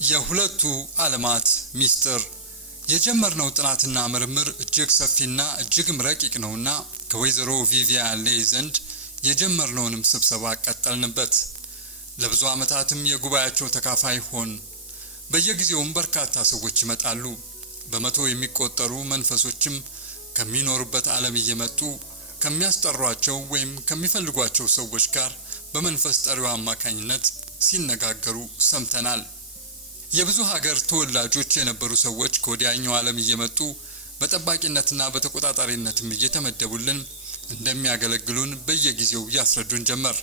የሁለቱ ዓለማት ሚስጥር የጀመርነው ጥናትና ምርምር እጅግ ሰፊና እጅግም ረቂቅ ነውና ከወይዘሮ ቪቪያን ሌይ ዘንድ የጀመርነውንም ስብሰባ ቀጠልንበት። ለብዙ ዓመታትም የጉባኤያቸው ተካፋይ ሆን። በየጊዜውም በርካታ ሰዎች ይመጣሉ። በመቶ የሚቆጠሩ መንፈሶችም ከሚኖሩበት ዓለም እየመጡ ከሚያስጠሯቸው ወይም ከሚፈልጓቸው ሰዎች ጋር በመንፈስ ጠሪው አማካኝነት ሲነጋገሩ ሰምተናል። የብዙ ሀገር ተወላጆች የነበሩ ሰዎች ከወዲያኛው ዓለም እየመጡ በጠባቂነትና በተቆጣጣሪነትም እየተመደቡልን እንደሚያገለግሉን በየጊዜው ያስረዱን ጀመር።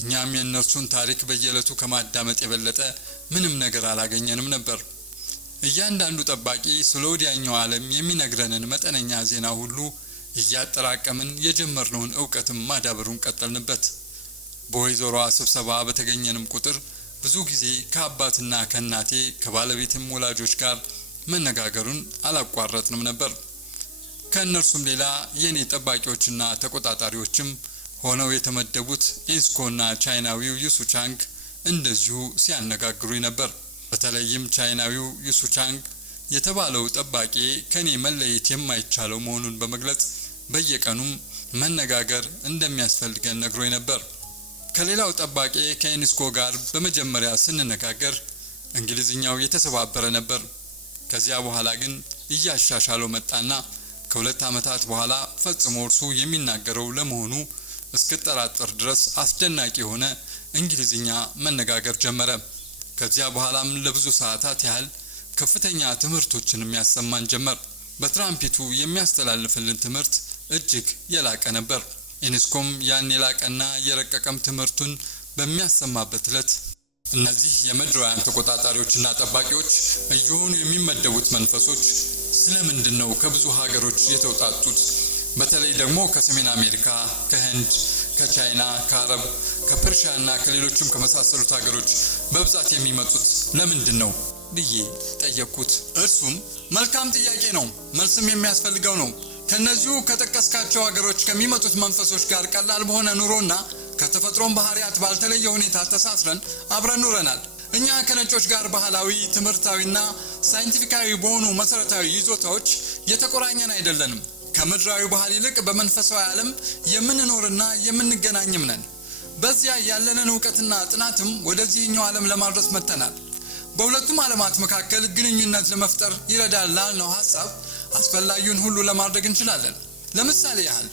እኛም የእነርሱን ታሪክ በየዕለቱ ከማዳመጥ የበለጠ ምንም ነገር አላገኘንም ነበር። እያንዳንዱ ጠባቂ ስለ ወዲያኛው ዓለም የሚነግረንን መጠነኛ ዜና ሁሉ እያጠራቀምን የጀመርነውን ዕውቀትም ማዳበሩን ቀጠልንበት። በወይዘሮዋ ስብሰባ በተገኘንም ቁጥር ብዙ ጊዜ ከአባትና ከእናቴ ከባለቤትም ወላጆች ጋር መነጋገሩን አላቋረጥንም ነበር። ከእነርሱም ሌላ የኔ ጠባቂዎችና ተቆጣጣሪዎችም ሆነው የተመደቡት ኢንስኮና ቻይናዊው ዩሱቻንግ እንደዚሁ ሲያነጋግሩኝ ነበር። በተለይም ቻይናዊው ዩሱቻንግ የተባለው ጠባቂ ከኔ መለየት የማይቻለው መሆኑን በመግለጽ በየቀኑም መነጋገር እንደሚያስፈልገን ነግሮኝ ነበር። ከሌላው ጠባቂ ከኢንስኮ ጋር በመጀመሪያ ስንነጋገር እንግሊዝኛው የተሰባበረ ነበር። ከዚያ በኋላ ግን እያሻሻለው መጣና ከሁለት ዓመታት በኋላ ፈጽሞ እርሱ የሚናገረው ለመሆኑ እስክጠራጠር ድረስ አስደናቂ የሆነ እንግሊዝኛ መነጋገር ጀመረ። ከዚያ በኋላም ለብዙ ሰዓታት ያህል ከፍተኛ ትምህርቶችን ያሰማን ጀመር። በትራምፒቱ የሚያስተላልፍልን ትምህርት እጅግ የላቀ ነበር። ኢንስኮም ያን የላቀና የረቀቀም ትምህርቱን በሚያሰማበት ዕለት እነዚህ የምድራውያን ተቆጣጣሪዎችና ጠባቂዎች እየሆኑ የሚመደቡት መንፈሶች ስለምንድን ነው ከብዙ ሀገሮች የተውጣጡት? በተለይ ደግሞ ከሰሜን አሜሪካ፣ ከህንድ፣ ከቻይና፣ ከአረብ፣ ከፐርሺያና ከሌሎችም ከመሳሰሉት ሀገሮች በብዛት የሚመጡት ለምንድን ነው ብዬ ጠየቅኩት። እርሱም መልካም ጥያቄ ነው፣ መልስም የሚያስፈልገው ነው። ከነዚሁ ከጠቀስካቸው ሀገሮች ከሚመጡት መንፈሶች ጋር ቀላል በሆነ ኑሮና ከተፈጥሮም ባህሪያት ባልተለየ ሁኔታ ተሳስረን አብረን ኑረናል። እኛ ከነጮች ጋር ባህላዊ፣ ትምህርታዊና ሳይንቲፊካዊ በሆኑ መሰረታዊ ይዞታዎች የተቆራኘን አይደለንም። ከምድራዊ ባህል ይልቅ በመንፈሳዊ ዓለም የምንኖርና የምንገናኝም ነን። በዚያ ያለንን ዕውቀትና ጥናትም ወደዚህኛው ዓለም ለማድረስ መጥተናል። በሁለቱም ዓለማት መካከል ግንኙነት ለመፍጠር ይረዳል ላልነው ሐሳብ አስፈላጊውን ሁሉ ለማድረግ እንችላለን። ለምሳሌ ያህል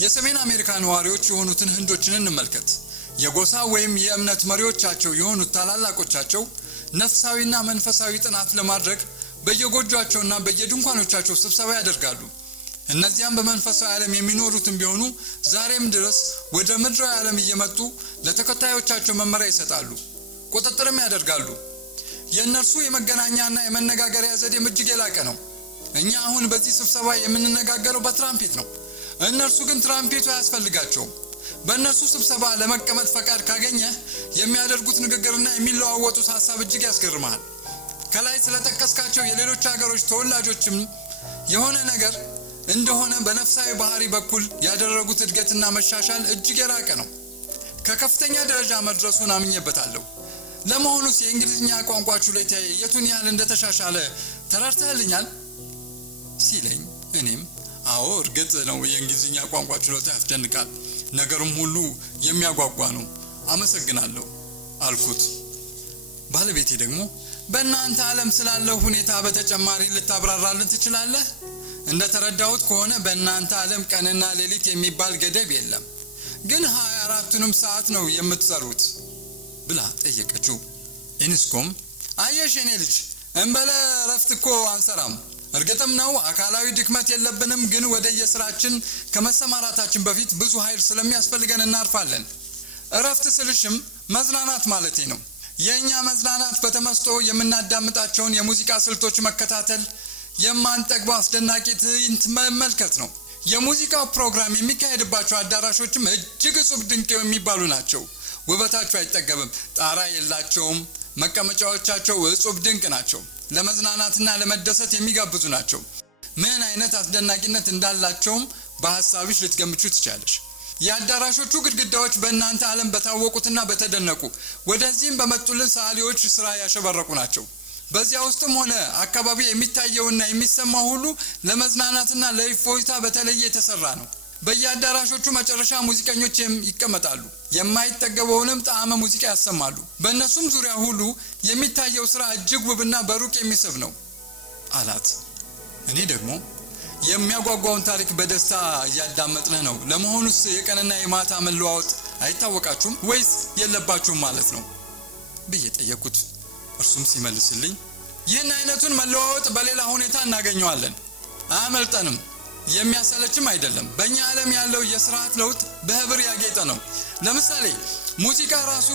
የሰሜን አሜሪካ ነዋሪዎች የሆኑትን ህንዶችን እንመልከት። የጎሳ ወይም የእምነት መሪዎቻቸው የሆኑት ታላላቆቻቸው ነፍሳዊና መንፈሳዊ ጥናት ለማድረግ በየጎጇቸውና በየድንኳኖቻቸው ስብሰባ ያደርጋሉ። እነዚያም በመንፈሳዊ ዓለም የሚኖሩትም ቢሆኑ ዛሬም ድረስ ወደ ምድራዊ ዓለም እየመጡ ለተከታዮቻቸው መመሪያ ይሰጣሉ፣ ቁጥጥርም ያደርጋሉ። የእነርሱ የመገናኛና የመነጋገሪያ ዘዴም እጅግ የላቀ ነው። እኛ አሁን በዚህ ስብሰባ የምንነጋገረው በትራምፔት ነው። እነርሱ ግን ትራምፔቱ አያስፈልጋቸውም። በእነርሱ ስብሰባ ለመቀመጥ ፈቃድ ካገኘህ የሚያደርጉት ንግግርና የሚለዋወጡት ሐሳብ እጅግ ያስገርማል። ከላይ ስለጠቀስካቸው የሌሎች ሀገሮች ተወላጆችም የሆነ ነገር እንደሆነ በነፍሳዊ ባህሪ በኩል ያደረጉት እድገትና መሻሻል እጅግ የራቀ ነው። ከከፍተኛ ደረጃ መድረሱን አምኜበታለሁ። ለመሆኑስ የእንግሊዝኛ ቋንቋ ችሎታዬ የቱን ያህል እንደተሻሻለ ተረድተህልኛል ሲለኝ እኔም አዎ እርግጥ ነው የእንግሊዝኛ ቋንቋ ችሎታ ያስደንቃል፣ ነገሩም ሁሉ የሚያጓጓ ነው፣ አመሰግናለሁ አልኩት። ባለቤቴ ደግሞ በእናንተ ዓለም ስላለው ሁኔታ በተጨማሪ ልታብራራልን ትችላለህ? እንደተረዳሁት ከሆነ በእናንተ ዓለም ቀንና ሌሊት የሚባል ገደብ የለም፣ ግን 24ቱንም ሰዓት ነው የምትሰሩት ብላ ጠየቀችው። ኢንስኮም አየሽ የኔ ልጅ እንበለ ረፍት እኮ አንሰራም። እርግጥም ነው አካላዊ ድክመት የለብንም፣ ግን ወደ የስራችን ከመሰማራታችን በፊት ብዙ ኃይል ስለሚያስፈልገን እናርፋለን። እረፍት ስልሽም መዝናናት ማለቴ ነው። የእኛ መዝናናት በተመስጦ የምናዳምጣቸውን የሙዚቃ ስልቶች መከታተል፣ የማንጠግበው አስደናቂ ትዕይንት መመልከት ነው። የሙዚቃው ፕሮግራም የሚካሄድባቸው አዳራሾችም እጅግ እጹብ ድንቅ የሚባሉ ናቸው። ውበታቸው አይጠገብም። ጣራ የላቸውም። መቀመጫዎቻቸው እጹብ ድንቅ ናቸው። ለመዝናናትና ለመደሰት የሚጋብዙ ናቸው። ምን አይነት አስደናቂነት እንዳላቸውም በሐሳብሽ ልትገምቹ ትችላለሽ። የአዳራሾቹ ግድግዳዎች በእናንተ ዓለም በታወቁትና በተደነቁ ወደዚህም በመጡልን ሰዓሊዎች ስራ ያሸበረቁ ናቸው። በዚያ ውስጥም ሆነ አካባቢ የሚታየውና የሚሰማው ሁሉ ለመዝናናትና ለእፎይታ በተለየ የተሰራ ነው። በየአዳራሾቹ መጨረሻ ሙዚቀኞች ይቀመጣሉ፣ የማይጠገበውንም ጣዕመ ሙዚቃ ያሰማሉ። በእነሱም ዙሪያ ሁሉ የሚታየው ስራ እጅግ ውብና በሩቅ የሚስብ ነው አላት። እኔ ደግሞ የሚያጓጓውን ታሪክ በደስታ እያዳመጥንህ ነው። ለመሆኑስ የቀንና የማታ መለዋወጥ አይታወቃችሁም ወይስ የለባችሁም ማለት ነው ብዬ ጠየቅኩት። እርሱም ሲመልስልኝ ይህን አይነቱን መለዋወጥ በሌላ ሁኔታ እናገኘዋለን፣ አያመልጠንም፣ የሚያሰለችም አይደለም። በእኛ ዓለም ያለው የስርዓት ለውጥ በህብር ያጌጠ ነው። ለምሳሌ ሙዚቃ ራሱ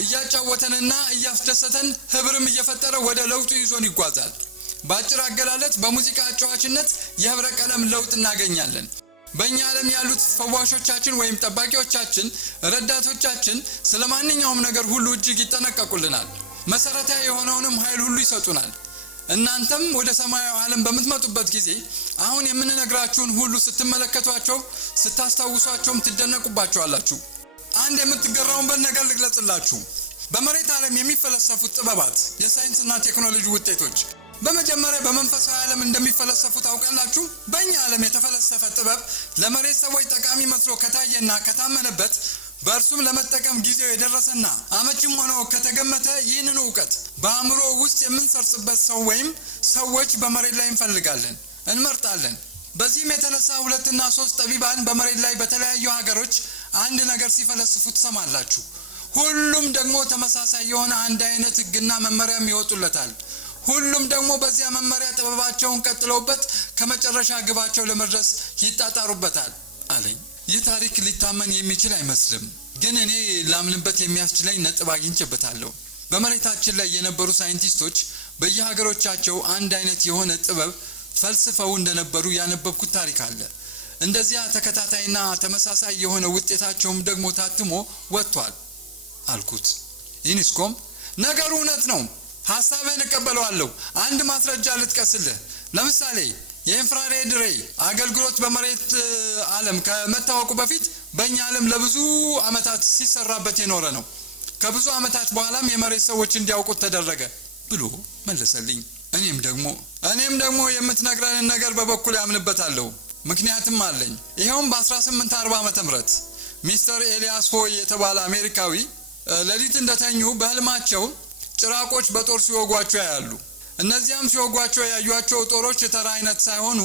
እያጫወተንና እያስደሰተን ህብርም እየፈጠረ ወደ ለውጡ ይዞን ይጓዛል። በአጭር አገላለጽ በሙዚቃ አጫዋችነት የህብረ ቀለም ለውጥ እናገኛለን። በእኛ ዓለም ያሉት ፈዋሾቻችን ወይም ጠባቂዎቻችን፣ ረዳቶቻችን ስለ ማንኛውም ነገር ሁሉ እጅግ ይጠነቀቁልናል። መሰረታዊ የሆነውንም ኃይል ሁሉ ይሰጡናል። እናንተም ወደ ሰማያዊ ዓለም በምትመጡበት ጊዜ አሁን የምንነግራችሁን ሁሉ ስትመለከቷቸው፣ ስታስታውሷቸውም ትደነቁባቸዋላችሁ። አንድ የምትገረሙበት ነገር ልግለጽላችሁ። በመሬት ዓለም የሚፈለሰፉት ጥበባት፣ የሳይንስና ቴክኖሎጂ ውጤቶች በመጀመሪያ በመንፈሳዊ ዓለም እንደሚፈለሰፉ ታውቃላችሁ። በእኛ ዓለም የተፈለሰፈ ጥበብ ለመሬት ሰዎች ጠቃሚ መስሎ ከታየና ከታመነበት በእርሱም ለመጠቀም ጊዜው የደረሰና አመቺም ሆኖ ከተገመተ ይህንን እውቀት በአእምሮ ውስጥ የምንሰርጽበት ሰው ወይም ሰዎች በመሬት ላይ እንመርጣለን። በዚህም የተነሳ 2 እና 3 ጠቢባን በመሬት ላይ በተለያዩ ሀገሮች አንድ ነገር ሲፈለስፉ ትሰማላችሁ። ሁሉም ደግሞ ተመሳሳይ የሆነ አንድ አይነት ሕግና መመሪያም ይወጡለታል። ሁሉም ደግሞ በዚያ መመሪያ ጥበባቸውን ቀጥለውበት ከመጨረሻ ግባቸው ለመድረስ ይጣጣሩበታል አለኝ። ይህ ታሪክ ሊታመን የሚችል አይመስልም፣ ግን እኔ ላምንበት የሚያስችለኝ ነጥብ አግኝቼበታለሁ። በመሬታችን ላይ የነበሩ ሳይንቲስቶች በየሀገሮቻቸው አንድ አይነት የሆነ ጥበብ ፈልስፈው እንደነበሩ ያነበብኩት ታሪክ አለ። እንደዚያ ተከታታይና ተመሳሳይ የሆነ ውጤታቸውም ደግሞ ታትሞ ወጥቷል አልኩት። ዩኒስኮም ነገሩ እውነት ነው፣ ሐሳብህን እቀበለዋለሁ። አንድ ማስረጃ ልጥቀስልህ። ለምሳሌ የኢንፍራሬድ ሬይ አገልግሎት በመሬት ዓለም ከመታወቁ በፊት በእኛ ዓለም ለብዙ ዓመታት ሲሰራበት የኖረ ነው። ከብዙ ዓመታት በኋላም የመሬት ሰዎች እንዲያውቁት ተደረገ ብሎ መለሰልኝ። እኔም ደግሞ የምትነግረንን ነገር በበኩል ያምንበታለሁ፣ ምክንያትም አለኝ። ይኸውም በ1840 ዓመተ ምህረት ሚስተር ኤልያስ ሆይ የተባለ አሜሪካዊ ሌሊት እንደተኙ በህልማቸው ጭራቆች በጦር ሲወጓቸው ያያሉ። እነዚያም ሲወጓቸው ያዩአቸው ጦሮች የተራ አይነት ሳይሆኑ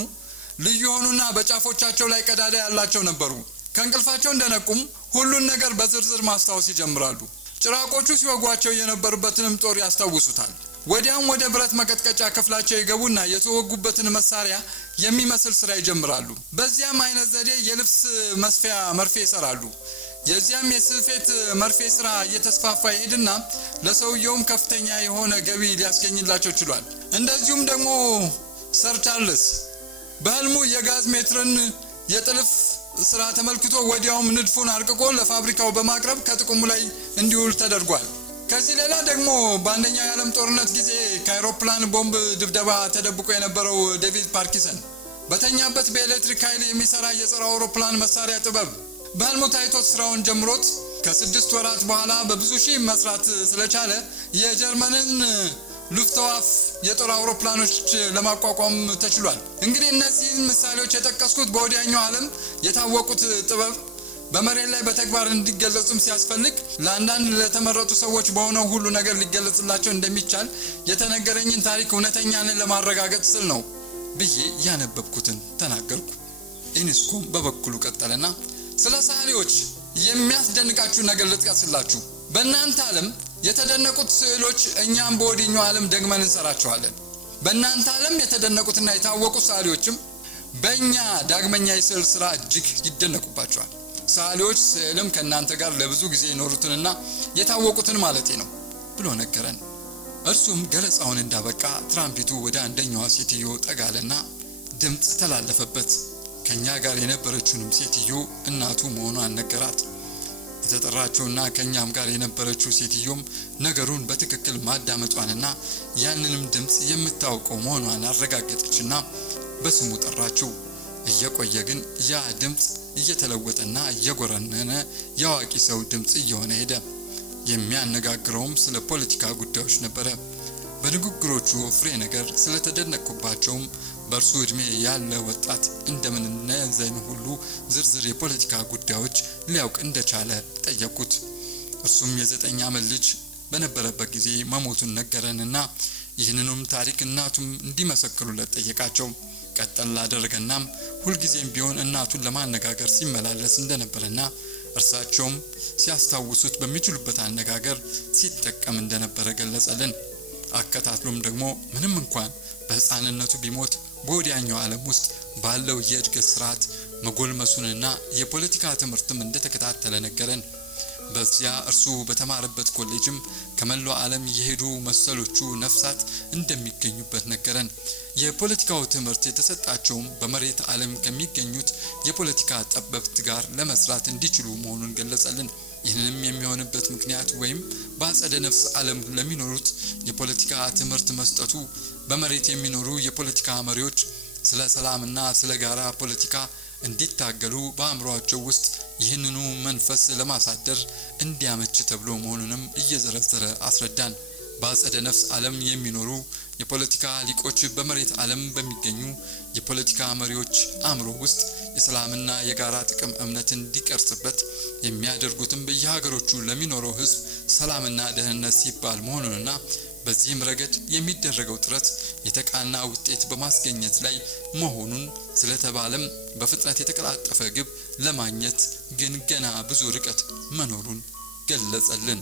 ልዩ ሆኑና በጫፎቻቸው ላይ ቀዳዳ ያላቸው ነበሩ። ከእንቅልፋቸው እንደነቁም ሁሉን ነገር በዝርዝር ማስታወስ ይጀምራሉ። ጭራቆቹ ሲወጓቸው የነበሩበትንም ጦር ያስታውሱታል። ወዲያም ወደ ብረት መቀጥቀጫ ክፍላቸው ይገቡና የተወጉበትን መሳሪያ የሚመስል ስራ ይጀምራሉ። በዚያም አይነት ዘዴ የልብስ መስፊያ መርፌ ይሰራሉ። የዚያም የስፌት መርፌ ስራ እየተስፋፋ ይሄድና ለሰውየውም ከፍተኛ የሆነ ገቢ ሊያስገኝላቸው ችሏል። እንደዚሁም ደግሞ ሰር ቻርልስ በህልሙ የጋዝ ሜትርን የጥልፍ ስራ ተመልክቶ ወዲያውም ንድፉን አርቅቆ ለፋብሪካው በማቅረብ ከጥቅሙ ላይ እንዲውል ተደርጓል። ከዚህ ሌላ ደግሞ በአንደኛው የዓለም ጦርነት ጊዜ ከአውሮፕላን ቦምብ ድብደባ ተደብቆ የነበረው ዴቪድ ፓርኪንሰን በተኛበት በኤሌክትሪክ ኃይል የሚሰራ የጸረ አውሮፕላን መሳሪያ ጥበብ በህልሙ ታይቶት ስራውን ጀምሮት ከ6 ወራት በኋላ በብዙ ሺህ መስራት ስለቻለ የጀርመንን ሉፍትዋፍ የጦር አውሮፕላኖች ለማቋቋም ተችሏል። እንግዲህ እነዚህን ምሳሌዎች የጠቀስኩት በወዲያኛው ዓለም የታወቁት ጥበብ በመሬት ላይ በተግባር እንዲገለጹም ሲያስፈልግ ለአንዳንድ ለተመረጡ ሰዎች በሆነው ሁሉ ነገር ሊገለጽላቸው እንደሚቻል የተነገረኝን ታሪክ እውነተኛንን ለማረጋገጥ ስል ነው ብዬ ያነበብኩትን ተናገርኩ። ዩኒስኮም በበኩሉ ቀጠለና ስለ ሰዓሊዎች የሚያስደንቃችሁ ነገር ልጥቀስላችሁ። በእናንተ ዓለም የተደነቁት ስዕሎች እኛም በወዲኛው ዓለም ደግመን እንሰራቸዋለን። በእናንተ ዓለም የተደነቁትና የታወቁት ሰዓሊዎችም በእኛ ዳግመኛ የስዕል ስራ እጅግ ይደነቁባቸዋል። ሰዓሊዎች ስዕልም ከእናንተ ጋር ለብዙ ጊዜ የኖሩትንና የታወቁትን ማለቴ ነው ብሎ ነገረን። እርሱም ገለጻውን እንዳበቃ ትራምፒቱ ወደ አንደኛዋ ሴትዮ ጠጋለና ድምፅ ተላለፈበት። ከኛ ጋር የነበረችውንም ሴትዮ እናቱ መሆኗን ነገራት። የተጠራችውና ከኛም ጋር የነበረችው ሴትዮም ነገሩን በትክክል ማዳመጧንና ያንንም ድምፅ የምታውቀው መሆኗን አረጋገጠችና በስሙ ጠራችው። እየቆየ ግን ያ ድምጽ እየተለወጠና እየጎረነነ የአዋቂ ሰው ድምጽ እየሆነ ሄደ። የሚያነጋግረውም ስለ ፖለቲካ ጉዳዮች ነበረ። በንግግሮቹ ፍሬ ነገር ስለተደነቅኩባቸውም በእርሱ እድሜ ያለ ወጣት እንደምን እነዚህን ሁሉ ዝርዝር የፖለቲካ ጉዳዮች ሊያውቅ እንደቻለ ጠየቁት። እርሱም የ9 ዓመት ልጅ በነበረበት ጊዜ መሞቱን ነገረንና ይህንንም ታሪክ እናቱም እንዲመሰክሩለት ጠየቃቸው። ቀጠል አደረገናም ሁልጊዜም ቢሆን እናቱን ለማነጋገር ሲመላለስ እንደነበረና እርሳቸውም ሲያስታውሱት በሚችሉበት አነጋገር ሲጠቀም እንደነበረ ገለጸልን። አከታትሎም ደግሞ ምንም እንኳን በሕፃንነቱ ቢሞት በወዲያኛው ዓለም ውስጥ ባለው የእድገት ስርዓት መጎልመሱንና የፖለቲካ ትምህርትም እንደተከታተለ ነገረን። በዚያ እርሱ በተማረበት ኮሌጅም ከመላው ዓለም የሄዱ መሰሎቹ ነፍሳት እንደሚገኙበት ነገረን። የፖለቲካው ትምህርት የተሰጣቸውም በመሬት ዓለም ከሚገኙት የፖለቲካ ጠበብት ጋር ለመስራት እንዲችሉ መሆኑን ገለጸልን። ይህንንም የሚሆንበት ምክንያት ወይም በአጸደ ነፍስ ዓለም ለሚኖሩት የፖለቲካ ትምህርት መስጠቱ በመሬት የሚኖሩ የፖለቲካ መሪዎች ስለ ሰላምና ስለ ጋራ ፖለቲካ እንዲታገሉ በአእምሮአቸው ውስጥ ይህንኑ መንፈስ ለማሳደር እንዲያመች ተብሎ መሆኑንም እየዘረዘረ አስረዳን። በአጸደ ነፍስ ዓለም የሚኖሩ የፖለቲካ ሊቆች በመሬት ዓለም በሚገኙ የፖለቲካ መሪዎች አእምሮ ውስጥ የሰላምና የጋራ ጥቅም እምነት እንዲቀርጽበት የሚያደርጉትም በየሀገሮቹ ለሚኖረው ሕዝብ ሰላምና ደህንነት ሲባል መሆኑንና በዚህም ረገድ የሚደረገው ጥረት የተቃና ውጤት በማስገኘት ላይ መሆኑን ስለተባለም በፍጥነት የተቀላጠፈ ግብ ለማግኘት ግን ገና ብዙ ርቀት መኖሩን ገለጸልን።